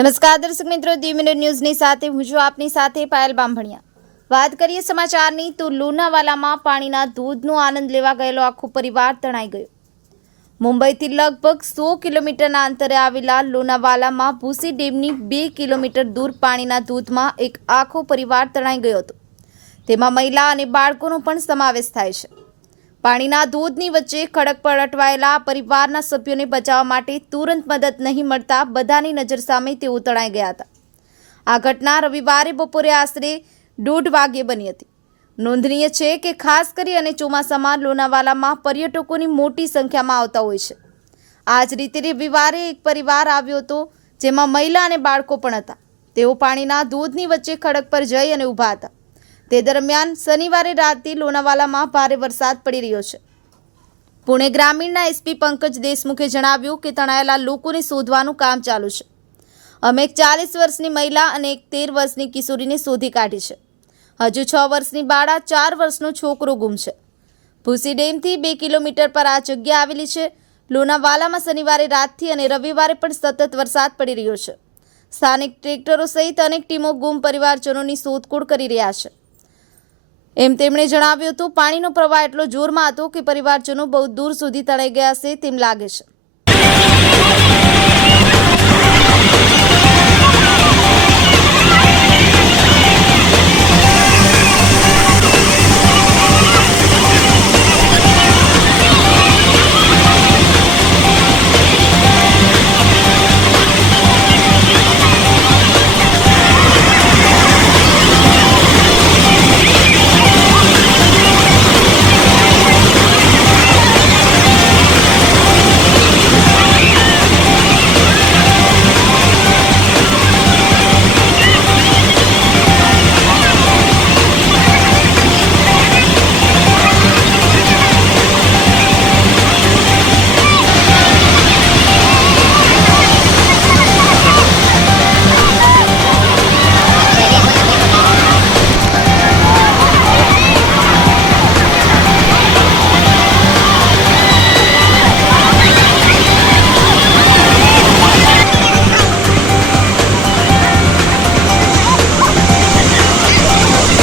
નમસ્કાર દર્શક મિત્રો, ધી મિનિટ ન્યૂઝની સાથે હું છું આપની સાથે પાયલ બામભણિયા। વાત કરીએ સમાચારની તો લોનાવાલામાં પાણીના ધોધનો આનંદ લેવા ગયેલો આખો પરિવાર તણાઈ ગયો। મુંબઈથી લગભગ 100 કિલોમીટરના અંતરે આવેલા લોનાવાલામાં ભૂસી ડેમની 2 કિલોમીટર દૂર પાણીના ધોધમાં એક આખો પરિવાર તણાઈ ગયો હતો। તેમાં મહિલા અને બાળકોનો પણ સમાવેશ થાય છે। પાણીના ધોધની વચ્ચે ખડક પર અટવાયેલા પરિવારના સભ્યોને બચાવવા માટે તુરંત મદદ નહીં મળતા બધાની નજર સામે તેઓ તણાઈ ગયા હતા। આ ઘટના રવિવારે બપોરે આશરે 1:30 વાગ્યે બની હતી। નોંધનીય છે કે ખાસ કરી અને ચોમાસામાં લોનાવાલામાં પર્યટકોની મોટી સંખ્યામાં આવતા હોય છે। આ જ રીતે રવિવારે એક પરિવાર આવ્યો હતો જેમાં મહિલા અને બાળકો પણ હતા। તેઓ પાણીના ધોધની વચ્ચે ખડક પર જઈ અને ઊભા હતા। તે દરમિયાન શનિવારે રાતથી લોનાવાલામાં ભારે વરસાદ પડી રહ્યો છે। પુણે ગ્રામીણના એસપી પંકજ દેશમુખે જણાવ્યું કે તણાયેલા લોકોને શોધવાનું કામ ચાલુ છે। અમે એક 40 વર્ષની મહિલા અને એક 13 વર્ષની કિશોરીને શોધી કાઢી છે। હજુ 6 વર્ષની બાળા 4 વર્ષનો છોકરો ગુમ છે। ભૂસી ડેમથી 2 કિલોમીટર પર આ જગ્યા આવેલી છે। લોનાવાલામાં શનિવારે રાતથી અને રવિવારે પણ સતત વરસાદ પડી રહ્યો છે। સ્થાનિક ટ્રેક્ટરો સહિત અનેક ટીમો ગુમ પરિવારજનોની શોધખોળ કરી રહ્યા છે। એમ તેમણે જણાવ્યું હતું। પાણીનો પ્રવાહ એટલો જોરમાં હતો કે પરિવારજનો બહુ દૂર સુધી તણાઈ ગયા છે તેમ લાગે છે।